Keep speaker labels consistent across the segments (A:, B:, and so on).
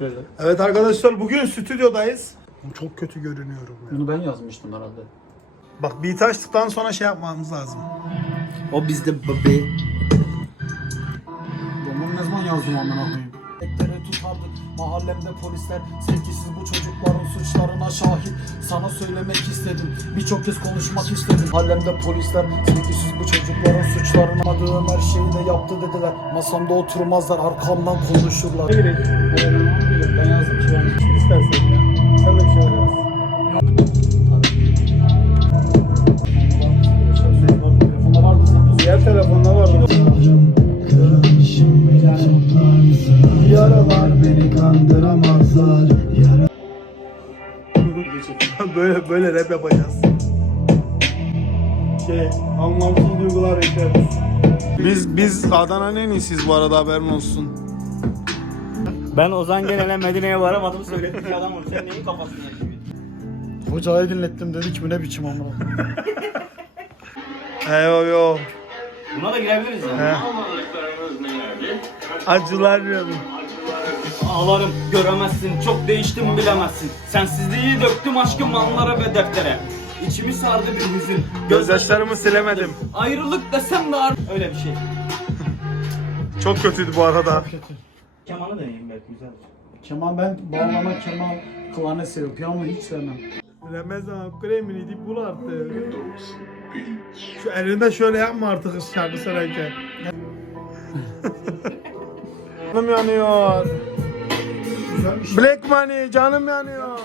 A: Böyle.
B: Evet arkadaşlar bugün stüdyodayız. Çok kötü görünüyorum ya.
A: Bunu ben yazmıştım herhalde.
B: Bak beat açtıktan sonra şey yapmamız lazım.
A: O bizde bebi. Ben ne zaman yazdım amına koyayım? Mahallemde polisler Sevgisiz bu çocukların suçlarına şahit. Sana söylemek istedim Birçok kez konuşmak istedim. Mahallemde polisler Sevgisiz bu çocukların suçlarına Amadığım her şeyi de yaptı dediler. Masamda oturmazlar arkamdan konuşurlar. Ben yazdım ki ben
B: İstersen ya. böyle böyle rap yapacağız. Şey, anlamsız duygular yaşarız. Biz biz Adana'nın en iyisiyiz bu arada haberin olsun.
C: Ben Ozan Genel'e Medine'ye varamadım söyledim ki adam onu sen neyin kafasını yaşıyorsun?
A: Hocayı dinlettim dedi ki bu ne biçim amına
B: Eyvah yo.
C: Buna da girebiliriz yani.
B: He. Acılar yiyorum.
C: Ağlarım göremezsin çok değiştim bilemezsin Sensizliği döktüm aşkım anlara ve deftere İçimi sardı bir hüzün
B: Gözyaşlarımı silemedim.
C: Ayrılık desem de ar- Öyle bir şey
B: Çok kötüydü bu arada.
C: Kemanı deneyeyim belki güzel
A: Keman ben bağlama keman klarnet seviyorum. Piyano hiç sevmem.
B: Ramazan kremini dip bul artık. Şu elinde şöyle yapma artık şarkı söylerken. canım yanıyor.
A: Güzelmiş.
B: Black Money canım yanıyor.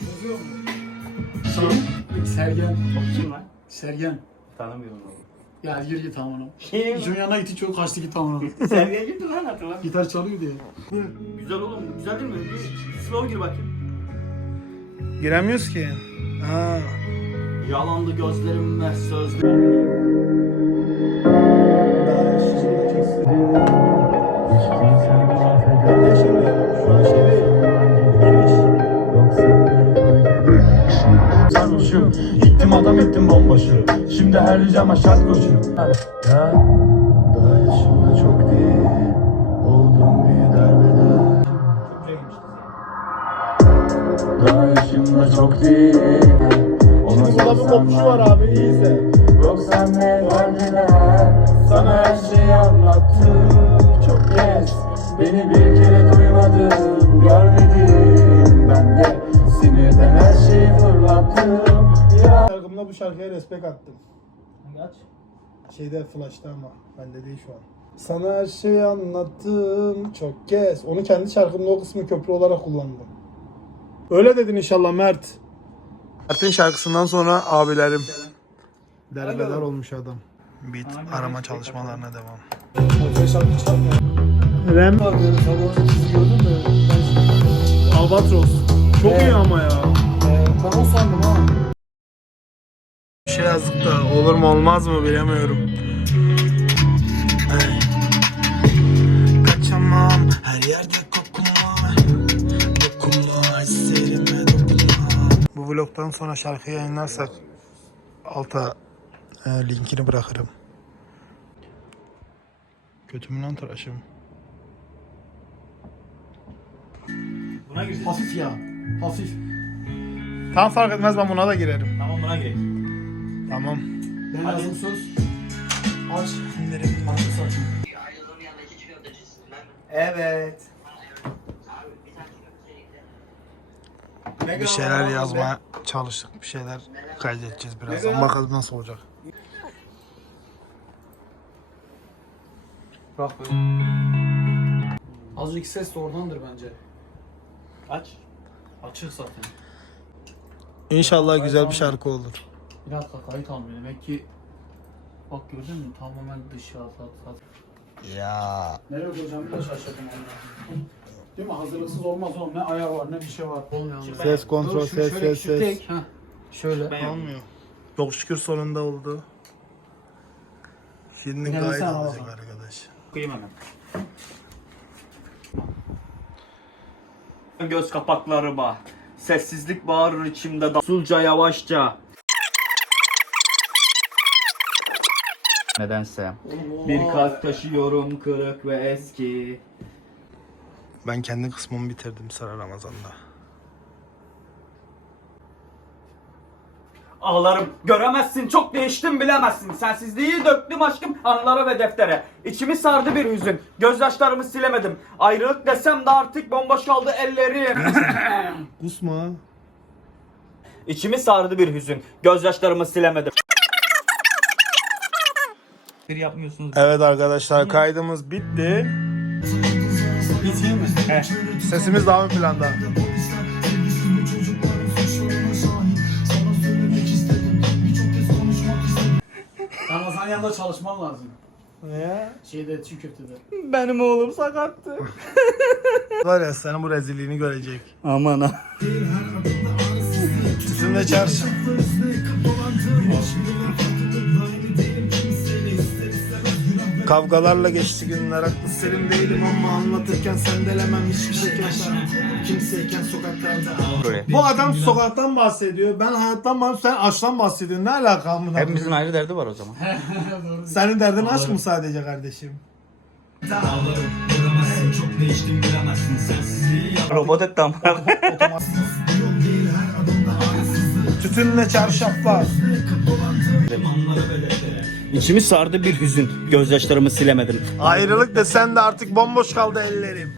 A: Yazıyor mu? Sergen.
C: Kim lan?
A: Sergen.
C: Tanımıyorum onu
A: Ya yürü git amına.
C: Kim?
A: Şunun yanına gitti çok kaçtı git amına.
C: Sergen gitti lan hatırlam
A: Gitar çalıyor diye.
C: Güzel oğlum güzel değil mi? Bir slow gir bakayım
B: Giremiyoruz ki. Ha.
C: Yalandı gözlerim ve sözlerim
D: Şimdi her ricama şart koşu Ya. Daha yaşımda çok değil. Oldum bir derbeder Daha yaşımda çok değil. Ona
B: Burada bir kopuşu var abi iyiyse.
D: Yok sen ne verdiler. Sana her şeyi anlattım. Çok kez Beni bir kere duymadın. Görmedin. Ben de sinirden her şeyi fırlattım. Ya.
B: Şarkımda bu şarkıya respekt attım.
C: Aç
B: Şeyde flash'ta ama bende değil şu an. Sana her şeyi anlattım çok kez. Onu kendi şarkımda o kısmı köprü olarak kullandım. Öyle dedin inşallah Mert. Mert'in şarkısından sonra abilerim. Derbeder olmuş adam. Beat arama çalışmalarına devam. Rem? Albatros. Çok
A: Evet.
B: iyi ama ya.
A: Ben o sandım ha.
B: Şey yazdık da olur mu olmaz mı bilemiyorum. Ey. Kaçamam her yerde kokuma Dokunma hislerime dokunma Bu vlogdan sonra şarkı yayınlarsak alta e, linkini bırakırım. Kötü lan tıraşım?
C: Buna gireceğiz
A: Hafif ya. Hafif.
B: Tam fark etmez ben buna da girerim.
C: Tamam buna girelim
B: Tamam.
A: Ben
C: Hadi.
A: yazdım söz. Aç.
B: İndirim.
A: Aç saçını.
C: Evet
B: Bir şeyler yazmaya çalıştık. Bir şeyler kaydedeceğiz birazdan. Bakalım nasıl olacak.
A: Bırak böyle. Azıcık ses de oradandır bence.
C: Aç
A: Açık zaten.
B: İnşallah güzel bir şarkı olur.
A: Bir dakika kayıt almıyor. Demek ki bak gördün mü tamamen dışı at at at.
B: Ya.
A: Nereye koyacağımı da şaşırdım. Değil mi? Hazırlıksız olmaz oğlum. Ne ayar var ne bir şey var. Olmuyor.
B: Ses kontrol,
A: Dur,
B: ses,
A: şöyle
B: ses, ses.
A: tek, heh. Şöyle.
C: Ben
B: Olmuyor. Çok şükür sonunda oldu. Şimdi
A: Gel
B: gayet
A: sen al
B: olacak
A: bakalım.
B: arkadaş.
C: Okuyayım hemen. Göz kapaklarıma Sessizlik bağırır içimde da- Sulca yavaşça Nedense. Bir kalp taşıyorum kırık ve eski.
B: Ben kendi kısmımı bitirdim sıra Ramazan'da.
C: Ağlarım. Göremezsin. Çok değiştim bilemezsin. Sensizliği döktüm aşkım. Anılara ve deftere. İçimi sardı bir hüzün. Gözyaşlarımı silemedim. Ayrılık desem de artık bomboş kaldı ellerim.
B: Kusma.
C: İçimi sardı bir hüzün. Gözyaşlarımı silemedim Bir yapmıyorsunuz
B: Evet arkadaşlar kaydımız bitti. Sesimiz daha ön planda.
A: Ramazan yanında çalışman lazım.
B: Ne?
A: Şeyde çiğ köftede.
C: Benim oğlum sakattı
B: Var ya senin bu rezilliğini görecek.
C: Aman ha
B: Üstünde çarşı. Kavgalarla geçti günler haklı senin değilim ama anlatırken sendelemem hiçbir şeyken kimseyken sokaklarda. Bu adam sokaktan bahsediyor. Ben hayattan bahsediyorum. Sen aşktan bahsediyorsun. Ne alaka amına?
C: Hepimizin ayrı derdi var o zaman
B: Senin derdin aşk mı sadece kardeşim?
C: Robot etti ama
B: Tütünle çarşaflar.
C: İçimi sardı bir hüzün gözyaşlarımı silemedim
B: Ayrılık desen de artık bomboş kaldı ellerim.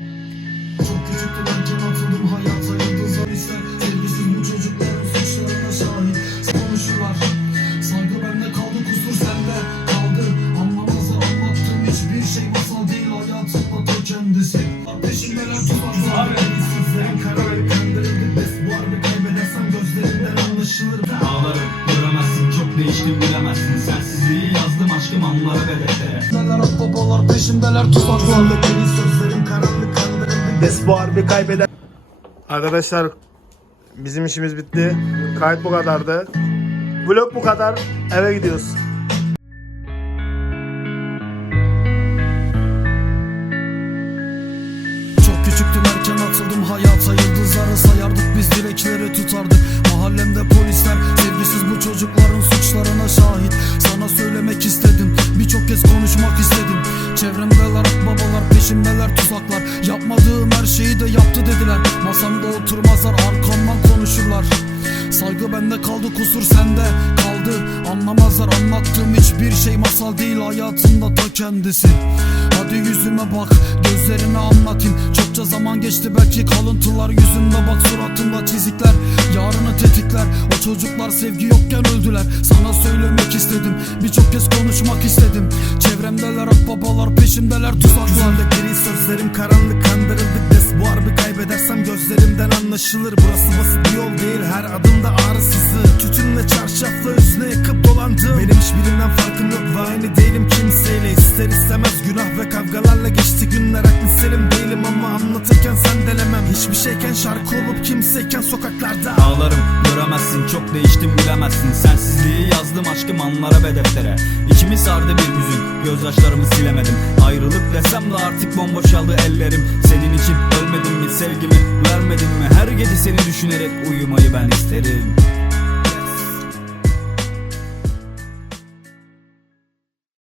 C: Ve deftere
A: Neler babalar peşimdeler tuzaklar Sözlerin karanlık kandırıldı
B: Des bu harbi kaybeder. Arkadaşlar bizim işimiz bitti. Kayıt bu kadardı. Vlog bu kadar. Eve gidiyoruz.
A: Saygı bende kaldı kusur sende kaldı. Anlamazlar anlattığım hiçbir şey masal değil. Hayatında ta kendisi. Hadi yüzüme bak gözlerine anlatayım Çokça zaman geçti belki kalıntılar yüzümde bak suratımda çizikler. Yarını tetikler. O çocuklar sevgi yokken öldüler. Sana söylemek istedim. Birçok kez konuşmak istedim. Çevremdeler ak babalar peşimdeler tuzaklar. Yüzümde sözlerim karanlık kandırıldık. Des Bu harbi kaybedersem gözlerimden anlaşılır. Burası basit bir yol değil her adımda ağrı sızı Tütünle çarşafla üstüne yakıp dolandım. Benim hiçbirinden farkım yok ve değilim kimseyle. İster istemez günah ve kavgalarla geçti günler Aklı selim değilim ama anlatırken sendelemem Hiçbir şeyken şarkı olup kimseyken sokaklarda.
C: Ağlarım göremezsin çok değiştim bilemezsin. Sensizliği yazdım aşkım anılara ve deftere. İçimi sardı bir hüzün gözyaşlarımı silemedim. Ayrılık desem de artık bomboş kaldı ellerim. Senin için ölmedim mi sevgimi vermedin mi? Her gece seni düşünerek uyumayı ben isterim